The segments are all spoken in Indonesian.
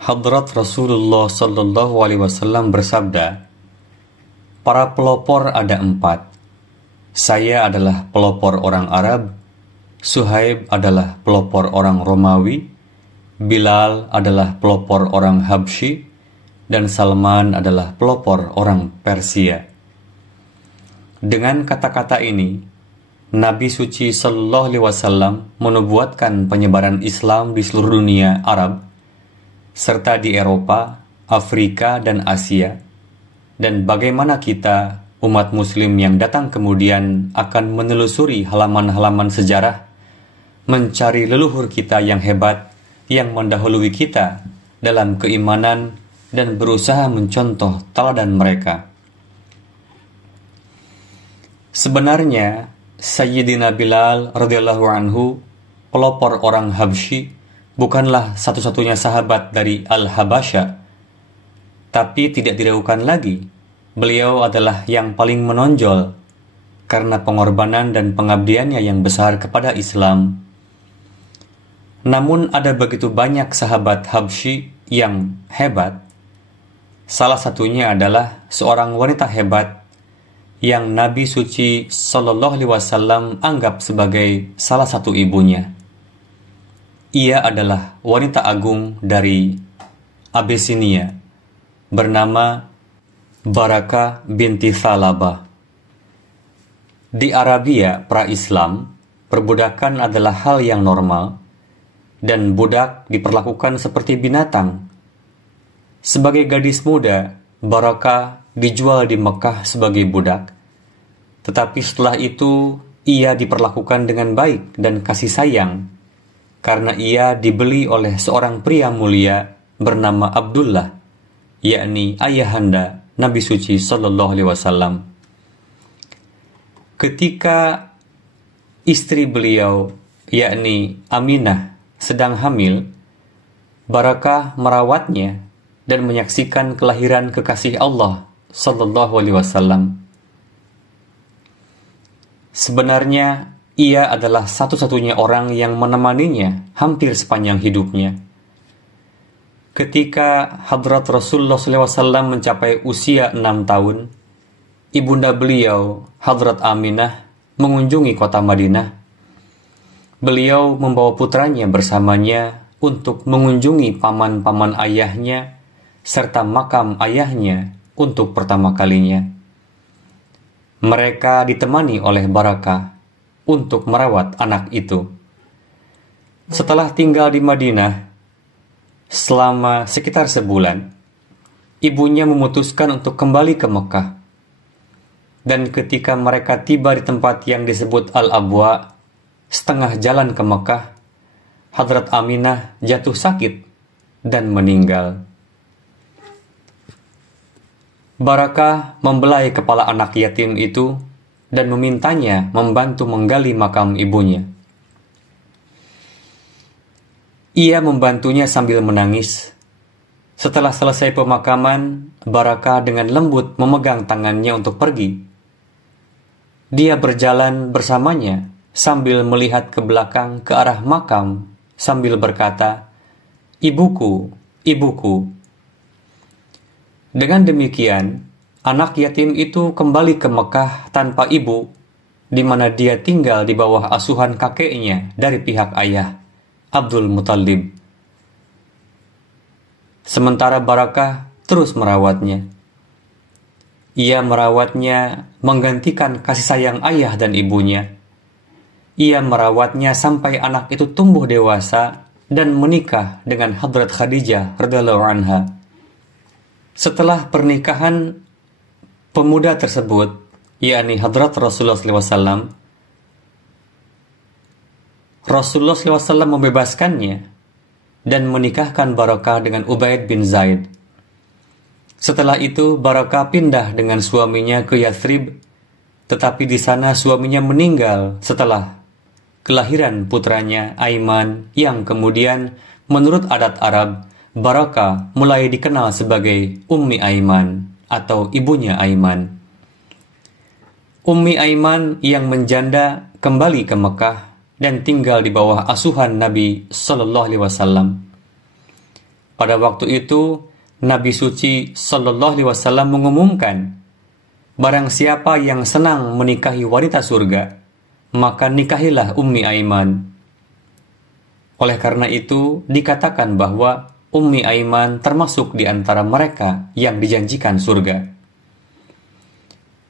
Hadrat Rasulullah Sallallahu Alaihi Wasallam bersabda, "Para pelopor ada 4. Saya adalah pelopor orang Arab, Suhaib adalah pelopor orang Romawi, Bilal adalah pelopor orang Habsyi, dan Salman adalah pelopor orang Persia." Dengan kata-kata ini, Nabi suci Sallallahu Alaihi Wasallam menubuatkan penyebaran Islam di seluruh dunia Arab, serta di Eropa, Afrika, dan Asia, dan bagaimana kita, umat muslim yang datang kemudian akan menelusuri halaman-halaman sejarah, mencari leluhur kita yang hebat, yang mendahului kita dalam keimanan dan berusaha mencontoh teladan mereka. Sebenarnya, Sayyidina Bilal radhiyallahu anhu, pelopor orang Habsyi, bukanlah satu-satunya sahabat dari Al-Habasyah, tapi tidak diragukan lagi, beliau adalah yang paling menonjol karena pengorbanan dan pengabdiannya yang besar kepada Islam. Namun ada begitu banyak sahabat Habsyi yang hebat. Salah satunya adalah seorang wanita hebat yang Nabi suci Sallallahu Alaihi Wasallam anggap sebagai salah satu ibunya. Ia adalah wanita agung dari Abyssinia, bernama Barakah binti Thalabah. Di Arabia pra-Islam, perbudakan adalah hal yang normal, dan budak diperlakukan seperti binatang. Sebagai gadis muda, Barakah dijual di Mekah sebagai budak, tetapi setelah itu ia diperlakukan dengan baik dan kasih sayang, karena ia dibeli oleh seorang pria mulia bernama Abdullah, yakni ayahanda Nabi suci Sallallahu Alaihi Wasallam. Ketika istri beliau, yakni Aminah, sedang hamil, Barakah merawatnya dan menyaksikan kelahiran kekasih Allah Sallallahu Alaihi Wasallam. Sebenarnya ia adalah satu-satunya orang yang menemaninya hampir sepanjang hidupnya. Ketika Hadrat Rasulullah SAW mencapai usia 6 tahun, ibunda beliau, Hadrat Aminah, mengunjungi kota Madinah. Beliau membawa putranya bersamanya untuk mengunjungi paman-paman ayahnya serta makam ayahnya untuk pertama kalinya. Mereka ditemani oleh Barakah untuk merawat anak itu. Setelah tinggal di Madinah selama sekitar sebulan, ibunya memutuskan untuk kembali ke Mekah. Dan ketika mereka tiba di tempat yang disebut Al-Abwa, setengah jalan ke Mekah, Hadrat Aminah jatuh sakit dan meninggal. Barakah membelai kepala anak yatim itu dan memintanya membantu menggali makam ibunya. Ia membantunya sambil menangis. Setelah selesai pemakaman, Barakah dengan lembut memegang tangannya untuk pergi. Dia berjalan bersamanya sambil melihat ke belakang ke arah makam sambil berkata, "Ibuku, ibuku." Dengan demikian, anak yatim itu kembali ke Mekah tanpa ibu, di mana dia tinggal di bawah asuhan kakeknya dari pihak ayah, Abdul Muttalib. Sementara Barakah terus merawatnya. Ia merawatnya menggantikan kasih sayang ayah dan ibunya. Ia merawatnya sampai anak itu tumbuh dewasa dan menikah dengan Hadrat Khadijah radhiyallahu anha. Setelah pernikahan pemuda tersebut, yakni Hadrat Rasulullah SAW, Rasulullah SAW membebaskannya dan menikahkan Barakah dengan Ubaid bin Zaid. Setelah itu, Barakah pindah dengan suaminya ke Yathrib, tetapi di sana suaminya meninggal setelah kelahiran putranya Aiman, yang kemudian menurut adat Arab, Barakah mulai dikenal sebagai Ummi Aiman atau ibunya Aiman. Ummi Aiman yang menjanda kembali ke Mekah dan tinggal di bawah asuhan Nabi Sallallahu Alaihi Wasallam. Pada waktu itu, Nabi suci Shallallahu Alaihi Wasallam mengumumkan, barang siapa yang senang menikahi wanita surga, maka nikahilah Ummi Aiman. Oleh karena itu, dikatakan bahwa Ummi Aiman termasuk di antara mereka yang dijanjikan surga.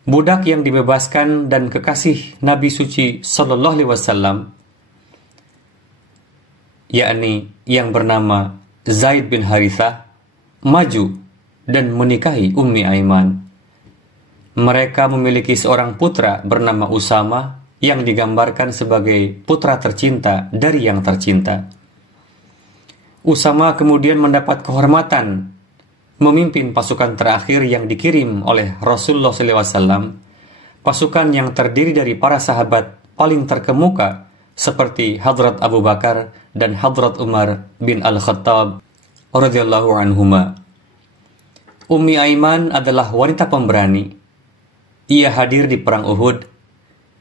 Budak yang dibebaskan dan kekasih Nabi suci Shallallahu Alaihi Wasallam, yakni yang bernama Zaid bin Harithah, maju dan menikahi Ummi Aiman. Mereka memiliki seorang putra bernama Usama yang digambarkan sebagai putra tercinta dari yang tercinta. Usama kemudian mendapat kehormatan memimpin pasukan terakhir yang dikirim oleh Rasulullah SAW, pasukan yang terdiri dari para sahabat paling terkemuka seperti Hadrat Abu Bakar dan Hadrat Umar bin Al-Khattab radhiyallahu anhuma. Ummi Aiman adalah wanita pemberani. Ia hadir di perang Uhud.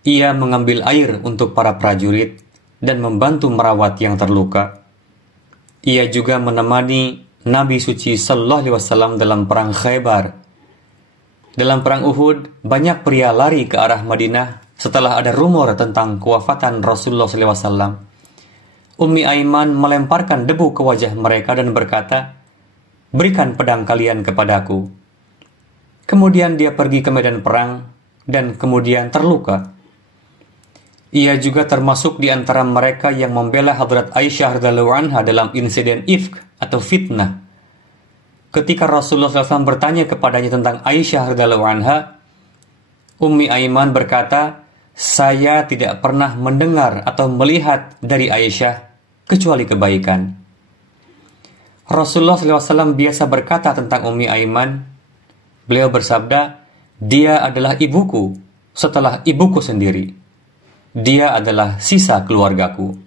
Ia mengambil air untuk para prajurit dan membantu merawat yang terluka. Ia juga menemani Nabi suci Sallallahu Alaihi Wasallam dalam perang Khaybar. Dalam perang Uhud, banyak pria lari ke arah Madinah setelah ada rumor tentang kewafatan Rasulullah SAW. Ummi Aiman melemparkan debu ke wajah mereka dan berkata, "Berikan pedang kalian kepadaku." Kemudian dia pergi ke medan perang dan kemudian terluka. Ia juga termasuk di antara mereka yang membela Hadrat Aisyah radhiyallahu anha dalam insiden ifk atau fitnah. Ketika Rasulullah SAW bertanya kepadanya tentang Aisyah radhiyallahu anha, Ummi Aiman berkata, "Saya tidak pernah mendengar atau melihat dari Aisyah kecuali kebaikan." Rasulullah SAW biasa berkata tentang Ummi Aiman, beliau bersabda, "Dia adalah ibuku setelah ibuku sendiri. Dia adalah sisa keluargaku."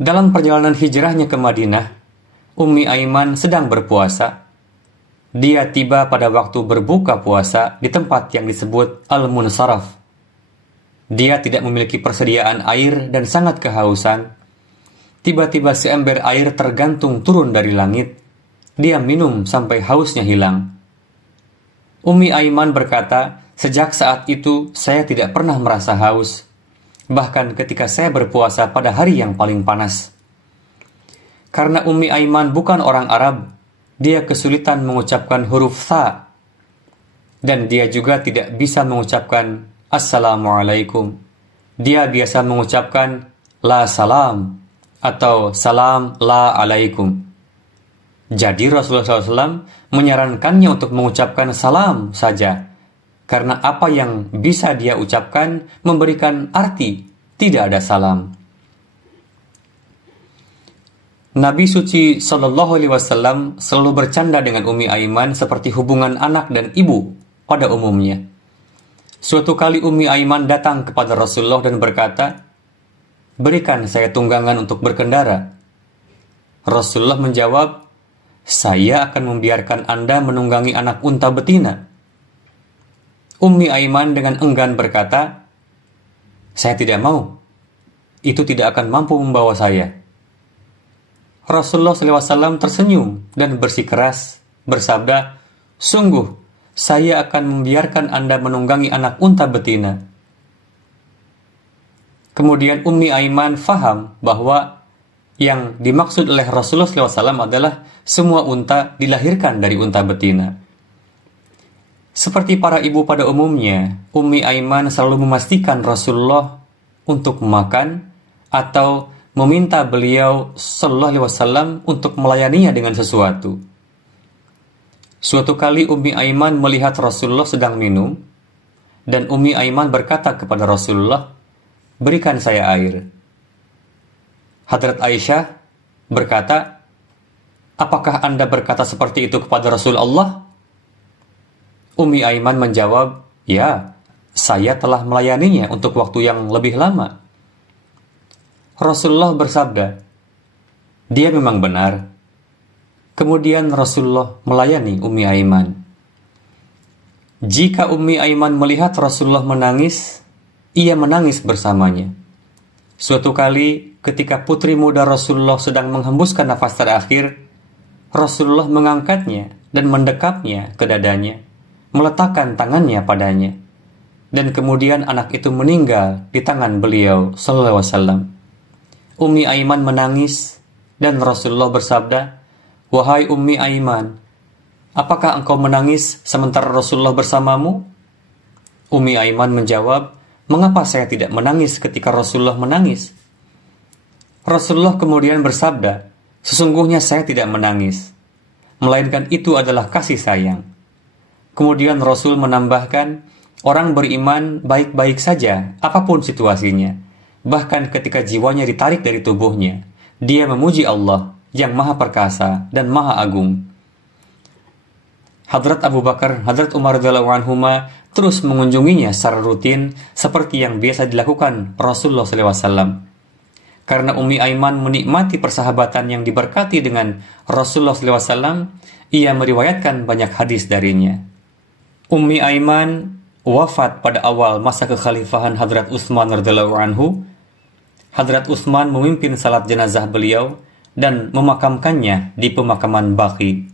Dalam perjalanan hijrahnya ke Madinah, Ummi Aiman sedang berpuasa. Dia tiba pada waktu berbuka puasa di tempat yang disebut Al-Munsaraf. Dia tidak memiliki persediaan air dan sangat kehausan. Tiba-tiba seember air tergantung turun dari langit. Dia minum sampai hausnya hilang. Ummi Aiman berkata, "Sejak saat itu saya tidak pernah merasa haus, bahkan ketika saya berpuasa pada hari yang paling panas." Karena Ummi Aiman bukan orang Arab, dia kesulitan mengucapkan huruf tha, dan dia juga tidak bisa mengucapkan Assalamualaikum. Dia biasa mengucapkan la salam atau salam la alaikum. Jadi Rasulullah SAW menyarankannya untuk mengucapkan salam saja, karena apa yang bisa dia ucapkan memberikan arti tidak ada salam. Nabi suci Shallallahu Alaihi Wasallam selalu bercanda dengan Ummi Aiman seperti hubungan anak dan ibu pada umumnya. Suatu kali Ummi Aiman datang kepada Rasulullah dan berkata, "Berikan saya tunggangan untuk berkendara." Rasulullah menjawab, "Saya akan membiarkan Anda menunggangi anak unta betina." Ummi Aiman dengan enggan berkata, "Saya tidak mau. Itu tidak akan mampu membawa saya." Rasulullah SAW tersenyum dan bersikeras, bersabda, "Sungguh, saya akan membiarkan Anda menunggangi anak unta betina." Kemudian Ummi Aiman faham bahwa yang dimaksud oleh Rasulullah SAW adalah semua unta dilahirkan dari unta betina. Seperti para ibu pada umumnya, Ummi Aiman selalu memastikan Rasulullah untuk makan atau meminta beliau Sallallahu Alaihi Wasallam untuk melayaninya dengan sesuatu. Suatu kali Ummi Aiman melihat Rasulullah sedang minum, dan Ummi Aiman berkata kepada Rasulullah, "Berikan saya air." Hadrat Aisyah berkata, "Apakah Anda berkata seperti itu kepada Rasulullah?" Ummi Aiman menjawab, "Ya, saya telah melayaninya untuk waktu yang lebih lama." Rasulullah bersabda, "Dia memang benar." Kemudian Rasulullah melayani Ummi Aiman. Jika Ummi Aiman melihat Rasulullah menangis, ia menangis bersamanya. Suatu kali ketika putri muda Rasulullah sedang menghembuskan nafas terakhir, Rasulullah mengangkatnya dan mendekapnya ke dadanya, meletakkan tangannya padanya, dan kemudian anak itu meninggal di tangan beliau sallallahu alaihi wasallam. Ummi Aiman menangis dan Rasulullah bersabda, "Wahai Ummi Aiman, apakah engkau menangis sementara Rasulullah bersamamu?" Ummi Aiman menjawab, "Mengapa saya tidak menangis ketika Rasulullah menangis?" Rasulullah kemudian bersabda, "Sesungguhnya saya tidak menangis, melainkan itu adalah kasih sayang." Kemudian Rasul menambahkan, orang beriman baik-baik saja apapun situasinya, bahkan ketika jiwanya ditarik dari tubuhnya, dia memuji Allah yang Maha Perkasa dan Maha Agung. Hadrat Abu Bakar, Hadrat Umar radhiyallahu anhuma terus mengunjunginya secara rutin seperti yang biasa dilakukan Rasulullah SAW. Karena Ummi Aiman menikmati persahabatan yang diberkati dengan Rasulullah SAW, ia meriwayatkan banyak hadis darinya. Ummi Aiman wafat pada awal masa kekhalifahan Hadrat Utsman radhiyallahu anhu. Hadrat Utsman memimpin salat jenazah beliau dan memakamkannya di pemakaman Baqi.